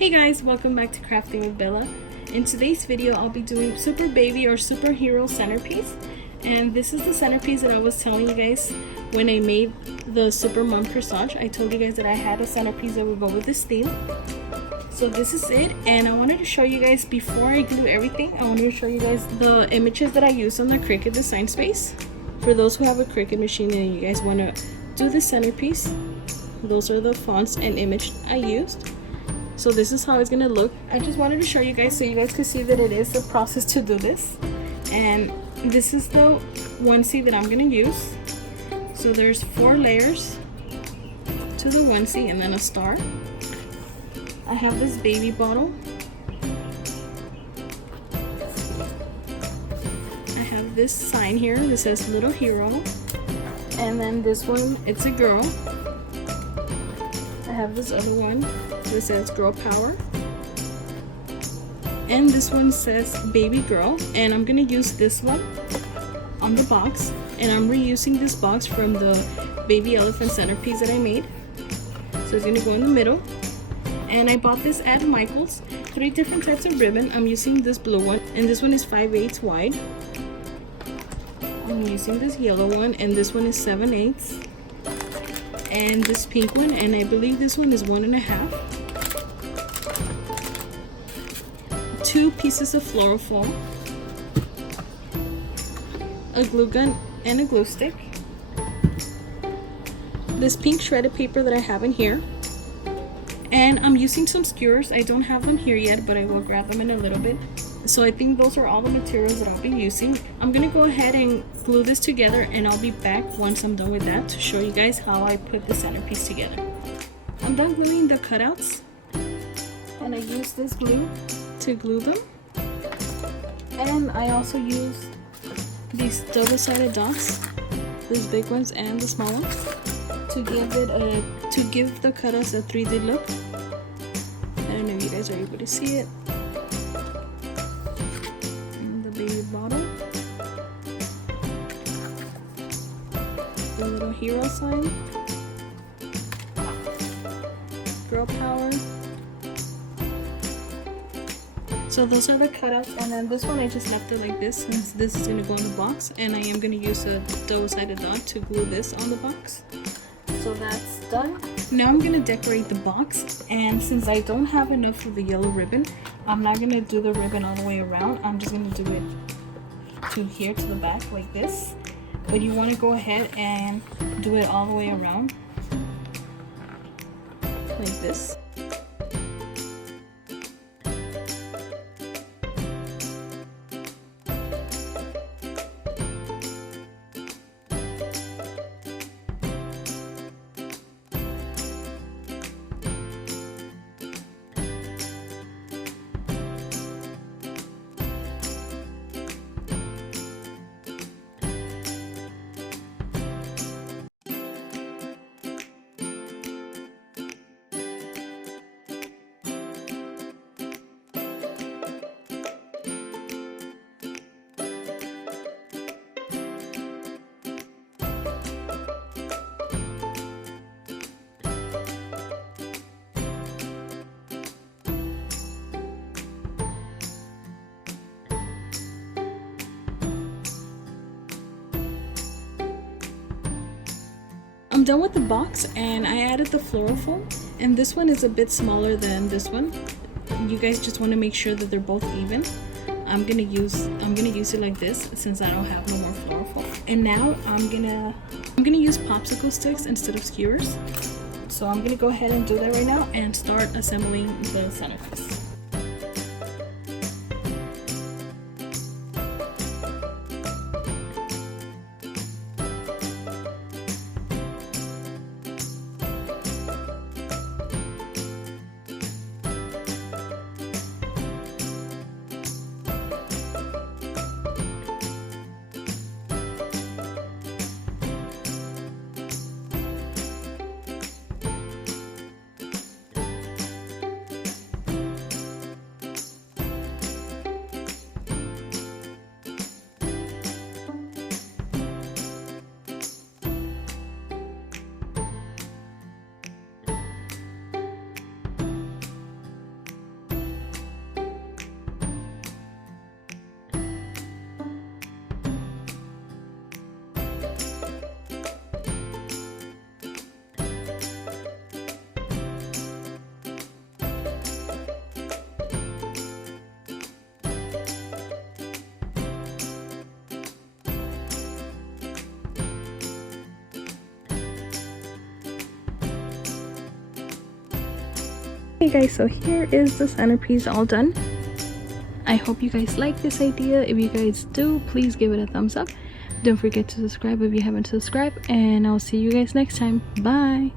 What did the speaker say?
Hey guys, welcome back to Crafting with Bella. In today's video, I'll be doing Super Baby or Superhero Centerpiece. And this is the centerpiece that I was telling you guys when I made the Super Mom Corsage. I told you guys that I had a centerpiece that would go with this theme. So this is it, and I wanted to show you guys, before I glue everything, I wanted to show you guys the images that I used on the Cricut Design Space. For those who have a Cricut machine and you guys want to do the centerpiece, those are the fonts and image I used. So this is how it's gonna look. I just wanted to show you guys so you guys could see that it is a process to do this. And this is the onesie that I'm gonna use. So there's 4 layers to the onesie and then a star. I have this baby bottle. I have this sign here that says Little Hero. And then this one, it's a girl. I have this other one that says Girl Power. And this one says Baby Girl. And I'm gonna use this one on the box. And I'm reusing this box from the baby elephant centerpiece that I made. So it's gonna go in the middle. And I bought this at Michael's. 3 different types of ribbon. I'm using this blue one, and this one is 5/8 wide. I'm using this yellow one, and this one is 7/8. And this pink one, and I believe this one is 1.5. 2 pieces of floral foam, a glue gun, and a glue stick. This pink shredded paper that I have in here. And I'm using some skewers. I don't have them here yet, but I will grab them in a little bit. So I think those are all the materials that I'll be using. I'm gonna go ahead and glue this together, and I'll be back once I'm done with that to show you guys how I put the centerpiece together. I'm done gluing the cutouts, and I use this glue to glue them. And I also use these double-sided dots, these big ones and the small ones, to give the cutouts a 3D look. I don't know if you guys are able to see it. And the baby bottle, the little hero sign, Girl Power. So those are the cutouts, and then this one I just left it like this since this is going to go in the box, and I am going to use a double-sided dot to glue this on the box. So that's done. Now I'm going to decorate the box, and since I don't have enough of the yellow ribbon, I'm not going to do the ribbon all the way around. I'm just going to do it to here, to the back, like this. But you want to go ahead and do it all the way around, like this. I'm done with the box, and I added the floral foam, and this one is a bit smaller than this one. You guys just want to make sure that they're both even. I'm gonna use it like this since I don't have no more floral foam. And now I'm gonna use popsicle sticks instead of skewers. So I'm gonna go ahead and do that right now and start assembling the centerpiece. Hey guys, so here is the centerpiece all done. I hope you guys like this idea. If you guys do, please give it a thumbs up. Don't forget to subscribe if you haven't subscribed, and I'll see you guys next time. Bye.